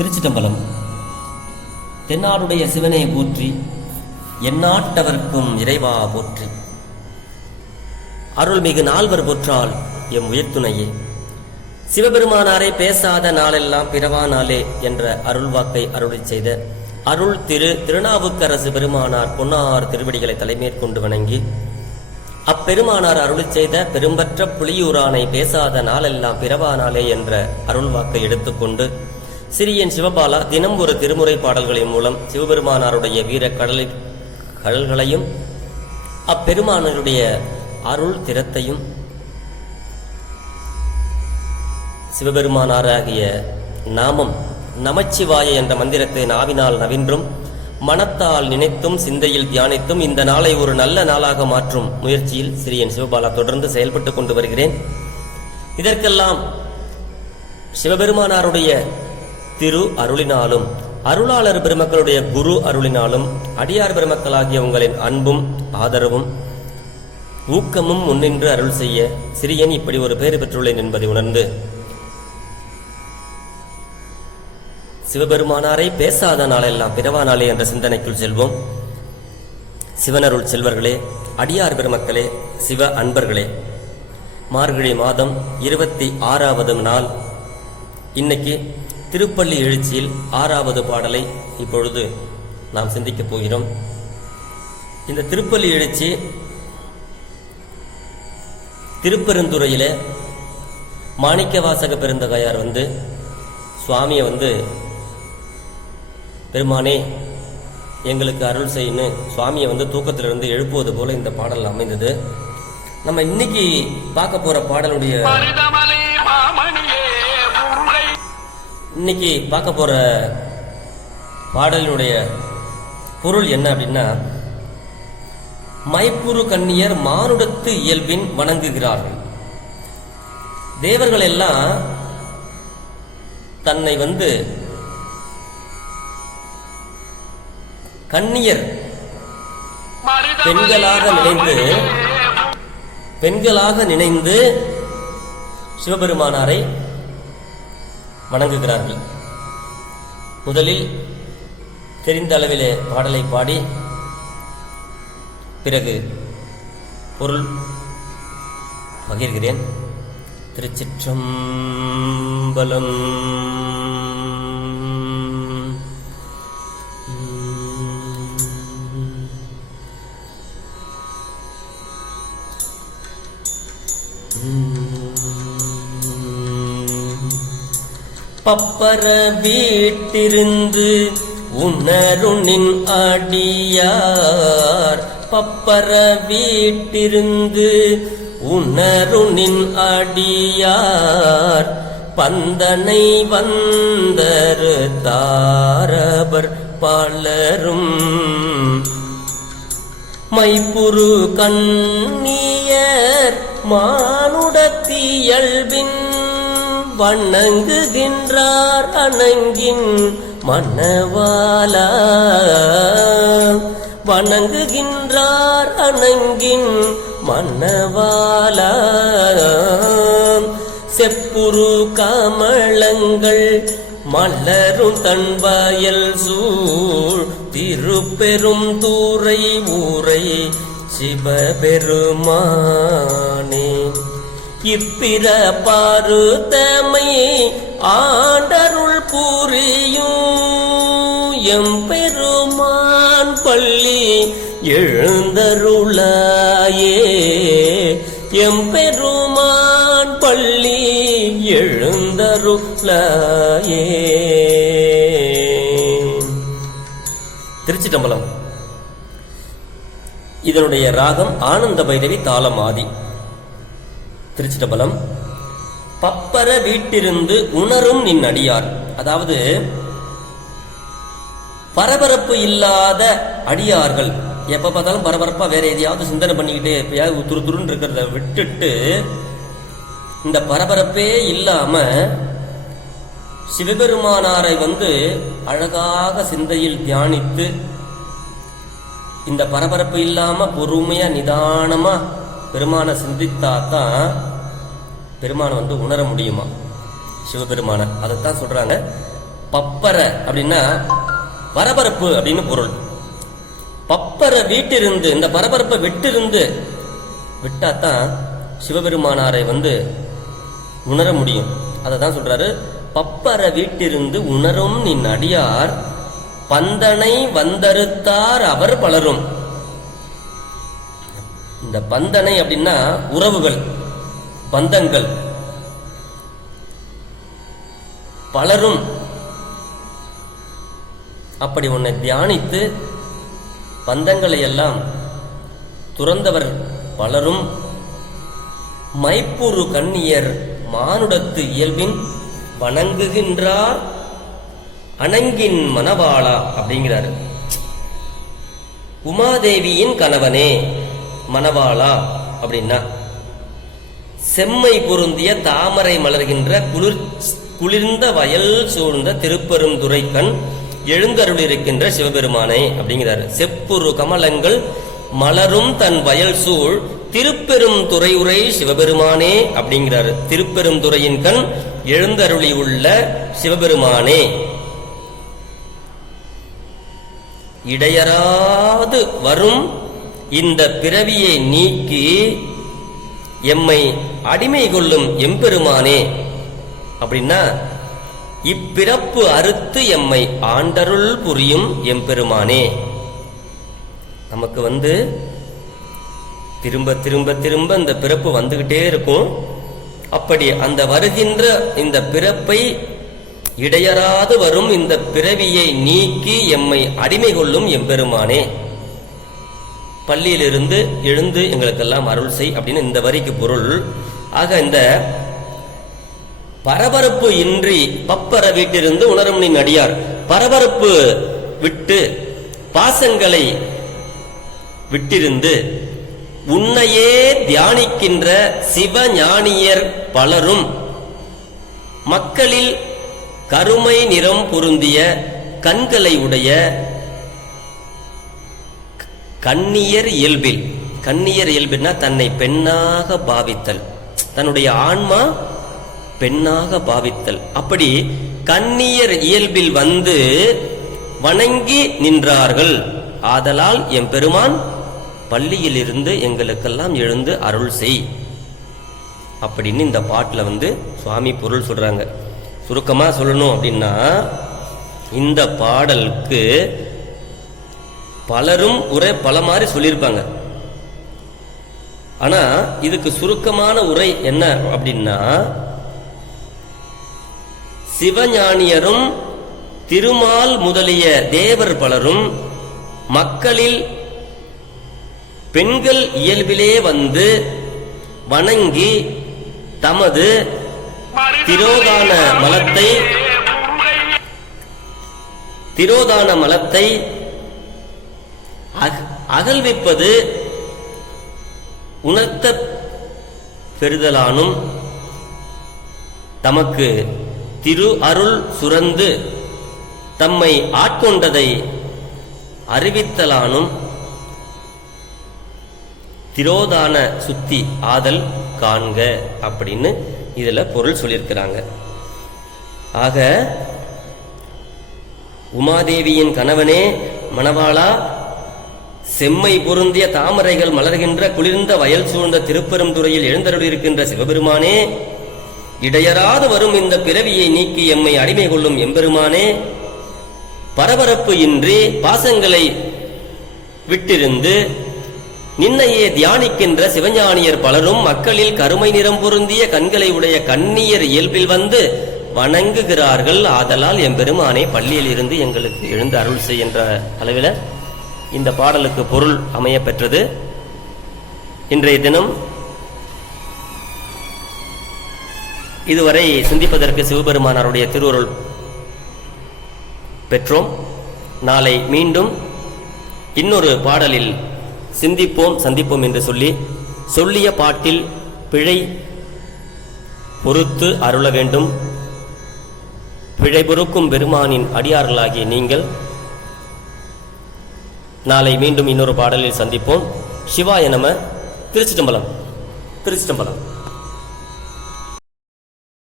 திருச்சிட்டம்பலம். தென்னாடுடைய சிவனை போற்றி, எந்நாட்டவர்க்கும் இறைவா போற்றி. அருள்மிகு நால்வர் போற்றால் எம் உயிர்த்துணையே. சிவபெருமானாரை பேசாத நாளெல்லாம் பிறவா நாளே என்ற அருள்வாக்கை அருளி செய்த அருள் திருநாவுக்கரசு பெருமானார் பொன்னார் திருவடிகளை தலைமேற்கொண்டு வணங்கி, அப்பெருமானார் அருளி செய்த பெரும்பற்ற புலியூரானை பேசாத நாளெல்லாம் பிறவா நாளே என்ற அருள்வாக்கை எடுத்துக்கொண்டு சிறியன் சிவபாலா தினம் ஒரு திருமுறை பாடல்களின் மூலம் சிவபெருமானாருடைய வீர கடல்களையும் அப்பெருமானாருடைய அருள் திறத்தையும் சிவபெருமானாராகிய நாமம் நமச்சிவாய என்ற மந்திரத்தை நாவினால் நவின்றும் மனத்தால் நினைத்தும் சிந்தையில் தியானித்தும் இந்த நாளை ஒரு நல்ல நாளாக மாற்றும் முயற்சியில் சிறியன் சிவபாலா தொடர்ந்து செயல்பட்டு கொண்டு வருகிறேன். இதற்கெல்லாம் சிவபெருமானாருடைய திரு அருளினாலும் அருளாளர் பெருமக்களுடைய குரு அருளினாலும் அடியார் பெருமக்களாகிய உங்களின் அன்பும் ஆதரவும் ஊக்கமும் முன்னின்று அருள் செய்ய சிறியன் இப்படி ஒரு பேறு பெற்றுள்ளேன் என்பதை உணர்ந்து சிவபெருமானாரை பேசாத நாளெல்லாம் பிறவா நாளே என்ற சிந்தனைக்குள் செல்வோம். சிவனருள் செல்வர்களே, அடியார் பெருமக்களே, சிவ அன்பர்களே, மார்கழி மாதம் 26வது நாள். இன்னைக்கு திருப்பள்ளி எழுச்சியில் 6வது பாடலை இப்பொழுது நாம் சிந்திக்கப் போகிறோம். இந்த திருப்பள்ளி எழுச்சி திருப்பெருந்துறையில மாணிக்கவாசக பெருந்தகையார் சுவாமியை பெருமானே எங்களுக்கு அருள் செய்யணும் சுவாமியை தூக்கத்திலிருந்து எழுப்புவது போல இந்த பாடல் அமைந்தது. நம்ம இன்னைக்கு பார்க்க போற பாடலுடைய இன்னைக்கு பார்க்க போற பாடலினுடைய பொருள் என்ன அப்படின்னா, மைப்புறு கன்னியர் மானுடத்து இயல்பின் வணங்குகிறார்கள். தேவர்கள் எல்லாம் தன்னை கன்னியர் பெண்களாக நினைந்து சிவபெருமானாரை வணங்குகிறார்கள். முதலில் தெரிந்த அளவிலே பாடலை பாடி பிறகு பொருள் பகிர்கிறேன். திருச்சிற்றம்பலம். பப்பர வீட்டிருந்து உணருணின் அடியார், பப்பர வீட்டிருந்து உணருணின் அடியார், பந்தனை வந்தரு தாரபர் பலரும் மைப்புறு கன்னியர் மானுடத்தியல்பின் வணங்குகின்றார் அணங்கின் மன்னவாலா, வணங்குகின்றார் அணங்கின் மன்னவாலா. செப்புரு கமலங்கள் மலரும் தன்வயல் சூழ் திருப்பெரும் தூரை ஊரை சிவபெருமானே. இப்பிற பாருதமை ஆண்டருள் புரியும் எம்பெருமான் பள்ளி எழுந்தருளாயே, எம்பெருமான் பள்ளி எழுந்தருளாயே. திருச்சிட்டம்பலம். இதனுடைய ராகம் ஆனந்த பைரவி, தாளம் ஆதி. திருச்சிட்டம்பலம். பப்பர வீட்டிருந்து உணரும் நின் அடியார், அதாவது பரபரப்பு இல்லாத அடியார்கள். எப்ப பார்த்தாலும் பரபரப்பா வேற எதையாவது சிந்தனை பண்ணிக்கிட்டே எப்பயாவது துரு துருன்னு இருக்கிறத விட்டுட்டு இந்த பரபரப்பே இல்லாம சிவபெருமானாரை அழகாக சிந்தையில் தியானித்து இந்த பரபரப்பு இல்லாம பொறுமையா நிதானமா பெருமானை சிந்தித்தாதான் பெருமானை உணர முடியுமா சிவபெருமான. அதைத்தான் சொல்றாங்க, பப்பர அப்படின்னா பரபரப்பு அப்படின்னு பொருள். பப்பர வீட்டிருந்து, இந்த பரபரப்பை விட்டிருந்து விட்டாதான் சிவபெருமானாரை உணர முடியும். அதை தான் சொல்றாரு, பப்பர வீட்டிருந்து உணரும் நின் அடியார் பந்தனை வந்தறுத்தார் அவர் பலரும். இந்த பந்தனை அப்படின்னா உறவுகள், பந்தங்கள். பலரும் அப்படி உன்னை தியானித்து பந்தங்களை எல்லாம் துறந்தவர் பலரும் மைப்புறு கண்ணியர் மானுடத்து இயல்பின் வணங்குகின்றார் அணங்கின் மணவாளா அப்படிங்கிறாரு. உமாதேவியின் கணவனே மணவாளா அப்படின்னா செம்மை பொருந்திய தாமரை மலர்கின்ற குளிர்ந்த வயல் சூழ்ந்த திருப்பெருந்துறை கண் எழுந்தருள் இருக்கின்ற சிவபெருமானே அப்படிங்கிறாரு. செப்புரு கமலங்கள் மலரும் தன் வயல் சூழ் திருப்பெரும் துறையுரை சிவபெருமானே அப்படிங்கிறாரு. திருப்பெரும் துறையின் கண் எழுந்தருளி உள்ள சிவபெருமானே, இடையராது வரும் இந்த பிறவியை நீக்கி எம்மை அடிமை கொள்ளும் எம்பெருமானே அப்படின்னா இப்பிறப்பு அறுத்து எம்மை ஆண்டருள் புரியும் எம்பெருமானே. நமக்கு திரும்ப திரும்ப திரும்ப இந்த பிறப்பு வந்துகிட்டே இருக்கும். அப்படி அந்த வருகின்ற இந்த பிறப்பை இடையராது வரும் இந்த பிறவியை நீக்கி எம்மை அடிமை கொள்ளும் எம்பெருமானே, பள்ளியிலிருந்து எழுந்து எங்களுக்கெல்லாம் அருள் செய் அப்படின்னு இந்த வரிக்கு பொருள். ஆக இந்த பரபரப்பு இன்றி பப்பர வீட்டிலிருந்து உணரும் நின் அடியார், பரபரப்பு விட்டு பாசங்களை விட்டிருந்து உன்னையே தியானிக்கின்ற சிவஞானியர் பலரும் மக்களில் கருமை நிறம் பொருந்திய கண்களை உடைய கண்ணியர் இயல்பில், கண்ணியர் இயல்பின்னா தன்னை பெண்ணாக பாவித்தல், தன்னுடைய ஆன்மா பெண்ணாக பாவித்தல். அப்படி கண்ணியர் இயல்பில் வணங்கி நின்றார்கள். ஆதலால் எம்பெருமான் பள்ளியில் இருந்து எங்களுக்கெல்லாம் எழுந்து அருள் செய் அப்படின்னு இந்த பாட்டில் சுவாமி பொருள் சொல்றாங்க. சுருக்கமா சொல்லணும் அப்படின்னா இந்த பாடலுக்கு பலரும் உரை பல மாதிரி சொல்லியிருப்பாங்க. ஆனா இதுக்கு சுருக்கமான உரை என்ன அப்படின்னா, சிவஞானியரும் திருமால் முதலிய தேவர் பலரும் மக்களில் பெண்கள் இயல்பிலே வணங்கி தமது திரோதான மலத்தை அகல்விப்பது உணர்த்த பெறுதலானும் தமக்கு திரு அருள் சுரந்து தம்மை ஆட்கொண்டதை அறிவித்தலானும் திரோதான சுத்தி ஆதல் காண்க அப்படின்னு இதுல பொருள் சொல்லியிருக்கிறாங்க. ஆக உமாதேவியின் கணவனே மணவாளா, செம்மை பொருந்திய தாமரைகள் மலர்கின்ற குளிர்ந்த வயல் சூழ்ந்த திருப்பெருந்துறையில் எழுந்தருள் இருக்கின்ற சிவபெருமானே, இடையராது வரும் இந்த பிறவியை நீக்கி எம்மை அடிமை கொள்ளும் எம்பெருமானே, பரபரப்பு இன்றி பாசங்களை விட்டிருந்து நின்னையே தியானிக்கின்ற சிவஞானியர் பலரும் மக்களில் கருமை நிறம் பொருந்திய கண்களை உடைய கண்ணியர் இயல்பில் வணங்குகிறார்கள். ஆதலால் எம்பெருமானே பள்ளியில் இருந்து எங்களுக்கு எழுந்து அருள் செய் என்ற அளவில் இந்த பாடலுக்கு பொருள் அமைய பெற்றது. இன்றைய தினம் இதுவரை சிந்திப்பதற்கு சிவபெருமானாருடைய திருவருள் பெற்றோம். நாளை மீண்டும் இன்னொரு பாடலில் சிந்திப்போம் சந்திப்போம் என்று சொல்லிய பாட்டில் பிழை பொறுத்து அருள வேண்டும். பிழை பொறுக்கும் பெருமானின் அடியார்களாகிய நீங்கள் நாளை மீண்டும் இன்னொரு பாடலில் சந்திப்போம். சிவாய நம. திருச்சிற்றம்பலம்.